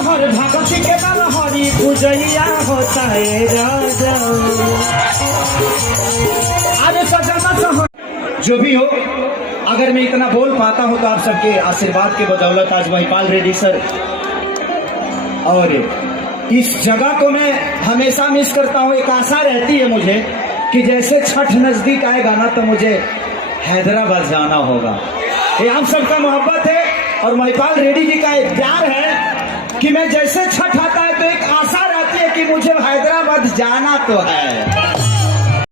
हर भगवती के बल हरी पूजैया होता है राजा। अरे सजन जो भी हो, अगर मैं इतना बोल पाता हूं तो आप सबके आशीर्वाद के बदौलत आज महिपाल रेड्डी सर, और इस जगह को मैं हमेशा मिस करता हूं। एक आशा रहती है मुझे कि जैसे छठ नजदीक आएगा ना तो मुझे हैदराबाद जाना होगा। ये हम सबका मोहब्बत है और महिपाल रेड्डी जी का एक प्यार है कि मैं जैसे छठ आता है तो एक आशा रहती है कि मुझे हैदराबाद जाना तो है।